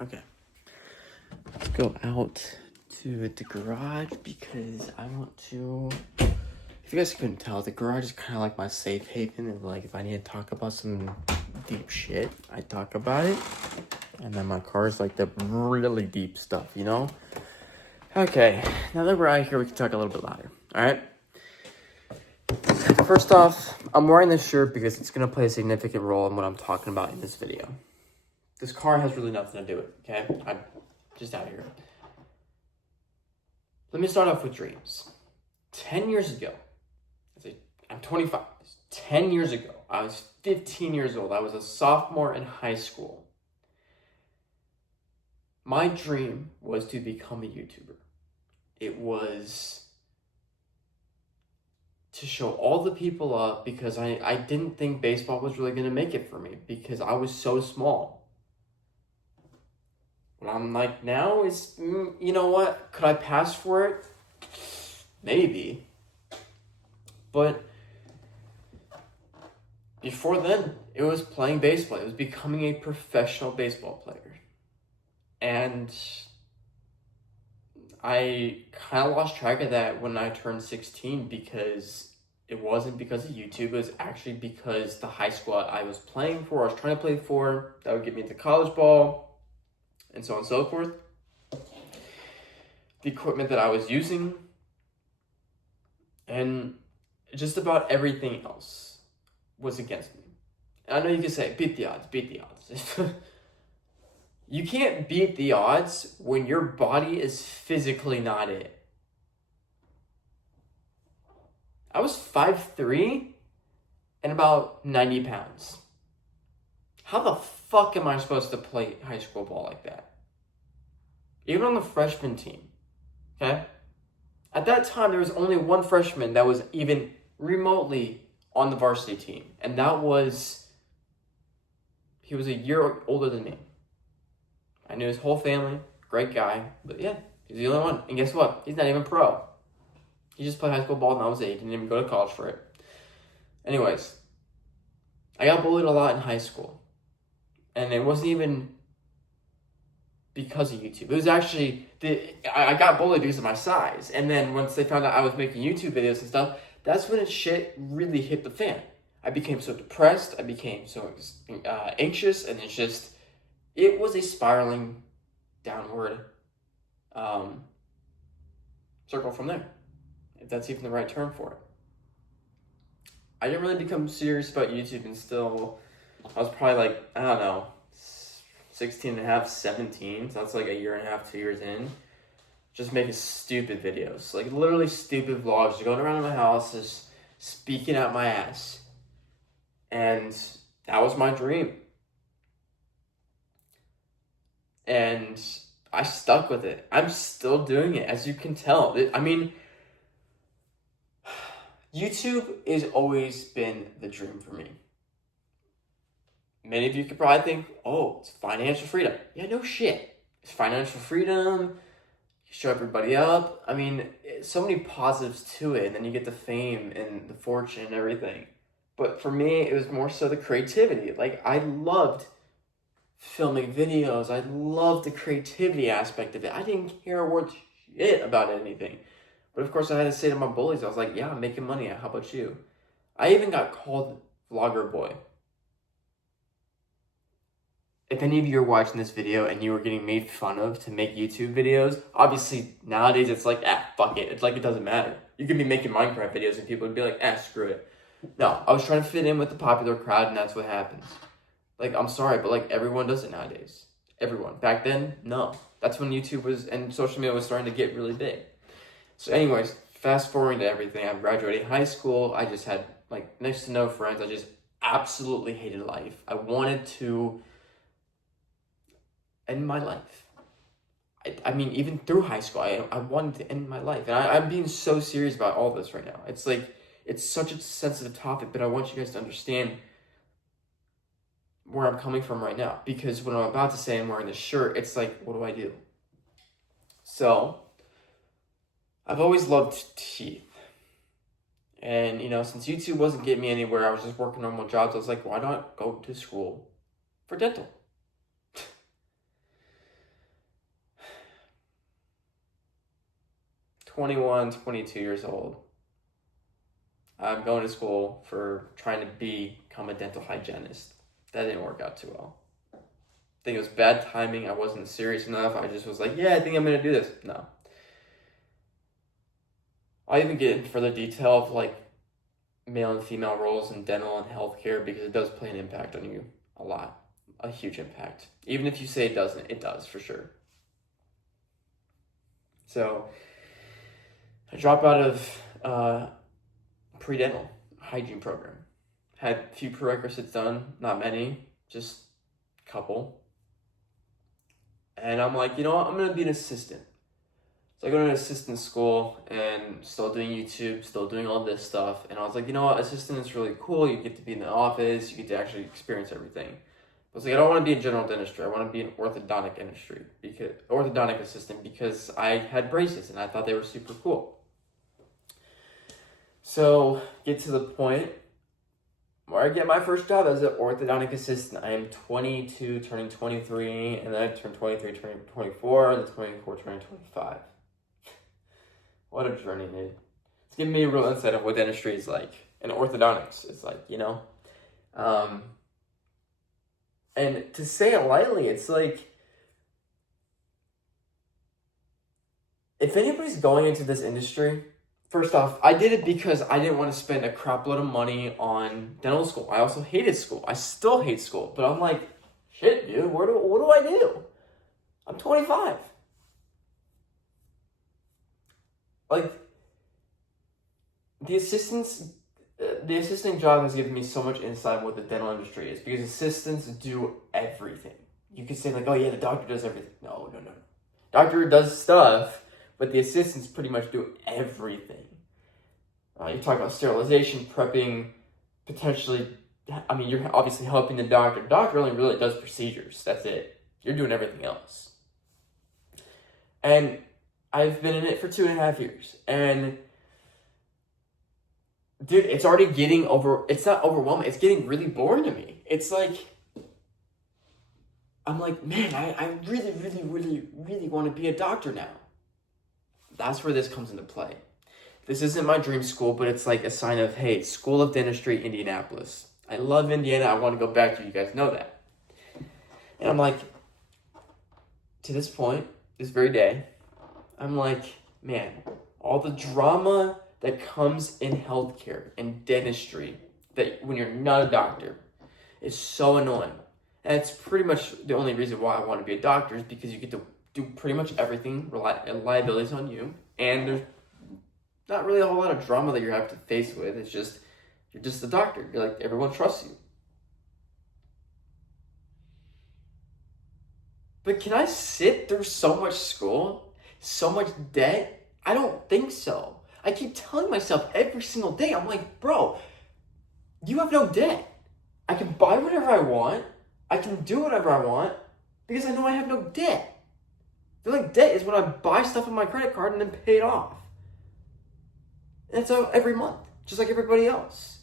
Okay. Let's go out to the garage because I want to... If you guys couldn't tell, the garage is kind of like my safe haven. And like, if I need to talk about some deep shit, I talk about it. And then my car is like the really deep stuff, you know? Okay, now that we're out here, we can talk a little bit louder, all right? First off, I'm wearing this shirt because it's going to play a significant role in what I'm talking about in this video. This car has really nothing to do with it, okay? I'm just out here. Let me start off with dreams. 10 years ago, I'm 25. 10 years ago, I was 15 years old. I was a sophomore in high school. My dream was to become a YouTuber. It was to show all the people up because I didn't think baseball was really going to make it for me because I was so small. What I'm like now is, you know what? Could I pass for it? Maybe. But before then, it was playing baseball. It was becoming a professional baseball player. And I kind of lost track of that when I turned 16 because it wasn't because of YouTube. It was actually because the high school I was playing for, I was trying to play for, that would get me into college ball, and so on and so forth. The equipment that I was using, and just about everything else was against me. And I know you can say, beat the odds, beat the odds. You can't beat the odds when your body is physically not it. I was 5'3" and about 90 pounds. How the fuck am I supposed to play high school ball like that? Even on the freshman team, okay? At that time, there was only one freshman that was even remotely on the varsity team. And he was a year older than me. I knew his whole family, great guy, but yeah, he's the only one. And guess what? He's not even pro. He just played high school ball and I was 8. He didn't even go to college for it. Anyways, I got bullied a lot in high school. And it wasn't even because of YouTube. It was actually, I got bullied because of my size. And then once they found out I was making YouTube videos and stuff, that's when shit really hit the fan. I became so depressed. I became so anxious. And it was a spiraling downward circle from there, if that's even the right term for it. I didn't really become serious about YouTube until I was probably 16 and a half, 17. So that's like a year and a half, 2 years in. Just making stupid videos, like literally stupid vlogs, just going around in my house, just speaking out my ass. And that was my dream. And I stuck with it. I'm still doing it, as you can tell. I mean, YouTube has always been the dream for me. Many of you could probably think, oh, it's financial freedom. Yeah, no shit. It's financial freedom. You show everybody up. I mean, so many positives to it. And then you get the fame and the fortune and everything. But for me, it was more so the creativity. Like, I loved filming videos. I loved the creativity aspect of it. I didn't care worth shit about anything. But of course I had to say to my bullies, I was like, yeah, I'm making money. How about you? I even got called Vlogger Boy. If any of you are watching this video and you were getting made fun of to make YouTube videos, obviously nowadays it's like, fuck it. It's like it doesn't matter. You could be making Minecraft videos and people would be like, screw it. No, I was trying to fit in with the popular crowd and that's what happens. Like, I'm sorry, but like everyone does it nowadays. Everyone. Back then, no. That's when YouTube and social media was starting to get really big. So anyways, fast forwarding to everything. I graduated high school. I just had like next to no friends. I just absolutely hated life. I wanted to end my life. I mean, even through high school, I wanted to end my life. And I'm being so serious about all this right now. It's like, it's such a sensitive topic, but I want you guys to understand where I'm coming from right now. Because what I'm about to say, I'm wearing this shirt, it's like, what do I do? So, I've always loved teeth. And, since YouTube wasn't getting me anywhere, I was just working normal jobs. I was like, why not go to school for dental? 21, 22 years old. I'm going to school for trying to become a dental hygienist. That didn't work out too well. I think it was bad timing. I wasn't serious enough. I just was like, yeah, I think I'm going to do this. No. I'll even get into further detail of like male and female roles in dental and healthcare because it does play an impact on you a lot. A huge impact. Even if you say it doesn't, it does for sure. So I dropped out of pre-dental hygiene program. Had a few prerequisites done, not many, just a couple. And I'm like, you know what, I'm going to be an assistant. So I go to an assistant school and still doing YouTube, still doing all this stuff. And I was like, you know what, assistant is really cool. You get to be in the office. You get to actually experience everything. I was like, I don't want to be in general dentistry. I want to be in orthodontic assistant because I had braces and I thought they were super cool. So get to the point where I get my first job as an orthodontic assistant. I am 22, turning 23, and then I turn 23, turning 24, and then 24, turning 25. What a journey, dude. It's giving me a real insight of what dentistry is like, and orthodontics is like, you know? And to say it lightly, it's like, if anybody's going into this industry, first off, I did it because I didn't want to spend a crap load of money on dental school. I also hated school. I still hate school. But I'm like, shit, dude, what do I do? I'm 25. Like, the assistant job has given me so much insight on what the dental industry is because assistants do everything. You could say like, oh yeah, the doctor does everything. No. Doctor does stuff, but the assistants pretty much do everything. You talk about sterilization, prepping, potentially, I mean, you're obviously helping the doctor. The doctor only really does procedures. That's it. You're doing everything else. And I've been in it for 2.5 years. And dude, it's already it's not overwhelming. It's getting really boring to me. It's like, I'm like, man, I really, really, really, really want to be a doctor now. That's where this comes into play. This isn't my dream school, but it's like a sign of, hey, School of Dentistry, Indianapolis. I love Indiana. I want to go back to. You guys know that. And I'm like, to this point, this very day, I'm like, man, all the drama that comes in healthcare and dentistry, that when you're not a doctor, is so annoying. And it's pretty much the only reason why I want to be a doctor is because you get to do pretty much everything, liabilities on you, and there's not really a whole lot of drama that you have to face with. It's just, you're just a doctor. You're like, everyone trusts you. But can I sit through so much school, so much debt? I don't think so. I keep telling myself every single day, I'm like, bro, you have no debt. I can buy whatever I want. I can do whatever I want because I know I have no debt. The only debt is when I buy stuff on my credit card and then pay it off. And it's every month, just like everybody else.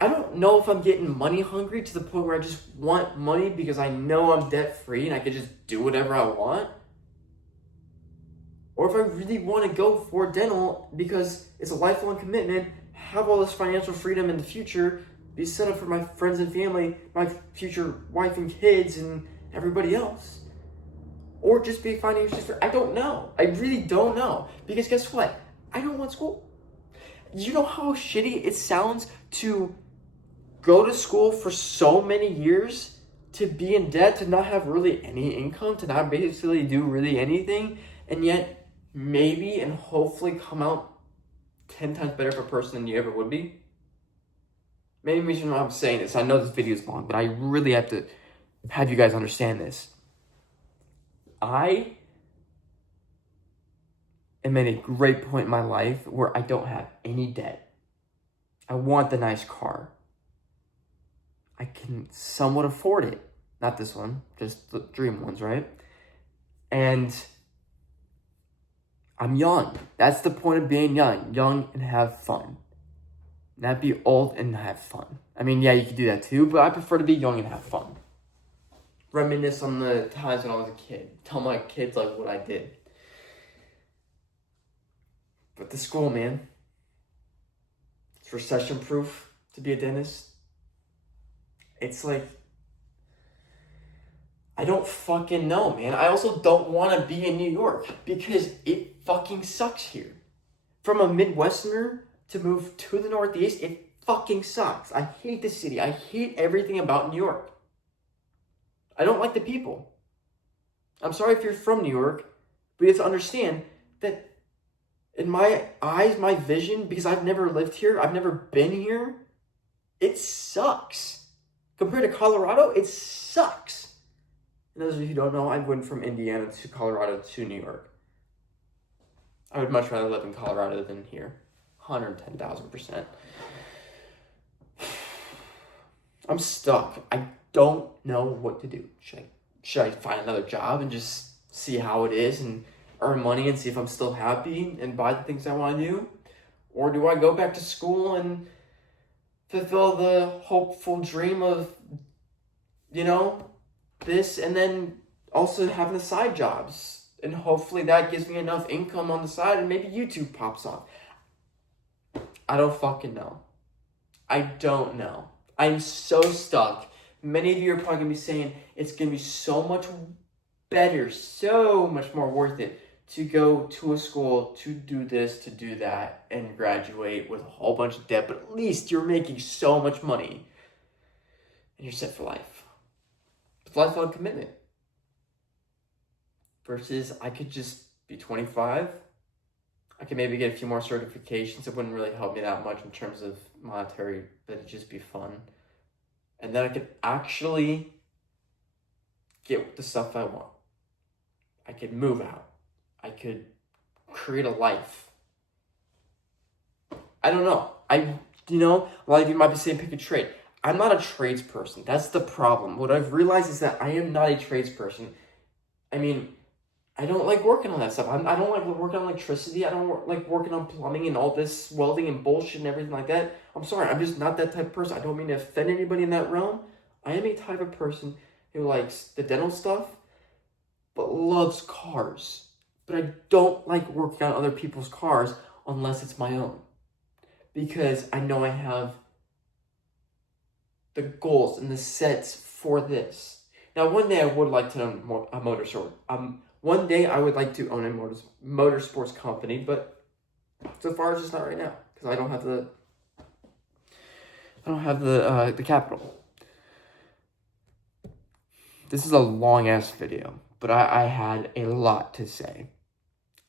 I don't know if I'm getting money hungry to the point where I just want money because I know I'm debt free and I can just do whatever I want. Or if I really want to go for dental because it's a lifelong commitment, have all this financial freedom in the future, be set up for my friends and family, my future wife and kids and everybody else. Or just be financially free. I don't know. I really don't know. Because guess what? I don't want school. You know how shitty it sounds to go to school for so many years, to be in debt, to not have really any income, to not basically do really anything, and yet maybe and hopefully come out 10 times better of a person than you ever would be? Maybe the reason why I'm saying this, I know this video is long, but I really have to have you guys understand this. I am at a great point in my life where I don't have any debt. I want the nice car. I can somewhat afford it. Not this one, just the dream ones, right? And I'm young. That's the point of being young. Young and have fun. Not be old and have fun. I mean, yeah, you can do that too, but I prefer to be young and have fun. Reminisce on the times when I was a kid. Tell my kids like what I did. But the school, man, it's recession proof to be a dentist. It's like, I don't fucking know, man. I also don't want to be in New York because it fucking sucks here. From a Midwesterner to move to the Northeast, it fucking sucks. I hate the city. I hate everything about New York. I don't like the people. I'm sorry if you're from New York, but you have to understand that in my eyes, my vision, because I've never lived here, I've never been here, it sucks. Compared to Colorado, it sucks. And those of you who don't know, I went from Indiana to Colorado to New York. I would much rather live in Colorado than here. 110,000%. I'm stuck. I don't know what to do. Should I find another job and just see how it is and earn money and see if I'm still happy and buy the things I want to do? Or do I go back to school and fulfill the hopeful dream of, this, and then also having the side jobs? And hopefully that gives me enough income on the side and maybe YouTube pops off. I don't fucking know. I don't know. I'm so stuck. Many of you are probably going to be saying it's going to be so much better, so much more worth it to go to a school, to do this, to do that, and graduate with a whole bunch of debt. But at least you're making so much money and you're set for life. It's lifelong commitment. Versus I could just be 25. I could maybe get a few more certifications. It wouldn't really help me that much in terms of monetary, but it'd just be fun. And then I could actually get the stuff I want. I could move out. I could create a life. I don't know. A lot of you might be saying pick a trade. I'm not a tradesperson. That's the problem. What I've realized is that I am not a tradesperson. I mean, I don't like working on that stuff. I don't like working on electricity. I don't like working on plumbing and all this welding and bullshit and everything like that. I'm sorry. I'm just not that type of person. I don't mean to offend anybody in that realm. I am a type of person who likes the dental stuff, but loves cars. But I don't like working on other people's cars unless it's my own. Because I know I have the goals and the sets for this. Now, one day I would like to own a motorsport. One day I would like to own a motorsports company, but so far it's just not right now because I don't have the capital. This is a long ass video, but I had a lot to say.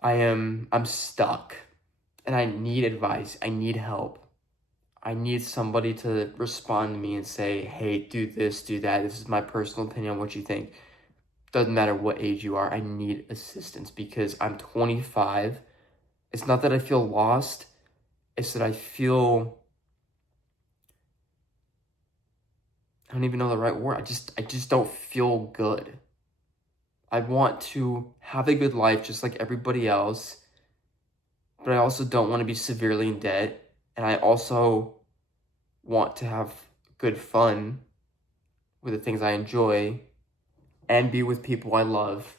I'm stuck, and I need advice. I need help. I need somebody to respond to me and say, hey, do this, do that. This is my personal opinion on what you think. Doesn't matter what age you are. I need assistance because I'm 25. It's not that I feel lost. It's that I don't even know the right word. I just don't feel good. I want to have a good life just like everybody else, but I also don't want to be severely in debt. And I also want to have good fun with the things I enjoy and be with people I love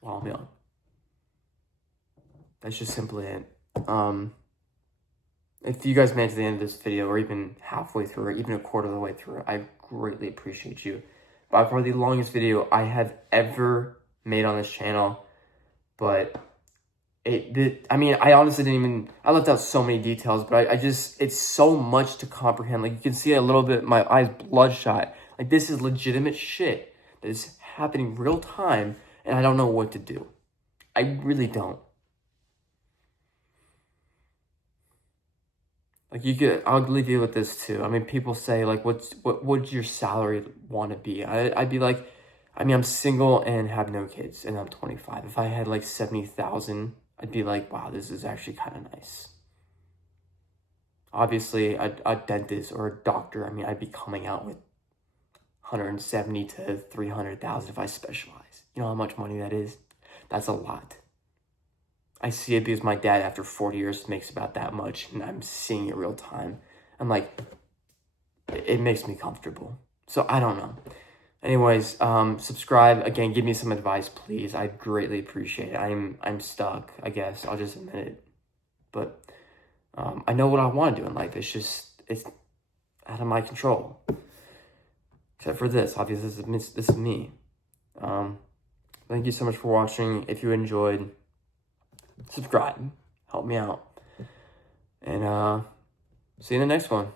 while I'm young. That's just simply it. If you guys made it to the end of this video, or even halfway through, or even a quarter of the way through, I greatly appreciate you. By far the longest video I have ever made on this channel, but I honestly I left out so many details, but it's so much to comprehend. Like, you can see a little bit, my eyes bloodshot. Like, this is legitimate shit that is happening real time, and I don't know what to do. I really don't. Like, I'll leave you with this too. I mean, people say, like, what would your salary want to be? I'd be like, I'm single and have no kids, and I'm 25. If I had like 70,000, I'd be like, wow, this is actually kind of nice. Obviously, a dentist or a doctor, I'd be coming out with 170 to 300,000 if I specialize. You know how much money that is? That's a lot. I see it because my dad, after 40 years, makes about that much, and I'm seeing it real time. I'm like, it makes me comfortable. So I don't know. Anyways, subscribe. Again, give me some advice, please. I'd greatly appreciate it. I'm stuck, I guess. I'll just admit it. But I know what I want to do in life. It's out of my control. Except for this. Obviously, this is me. Thank you so much for watching. If you enjoyed, subscribe. Help me out. And see you in the next one.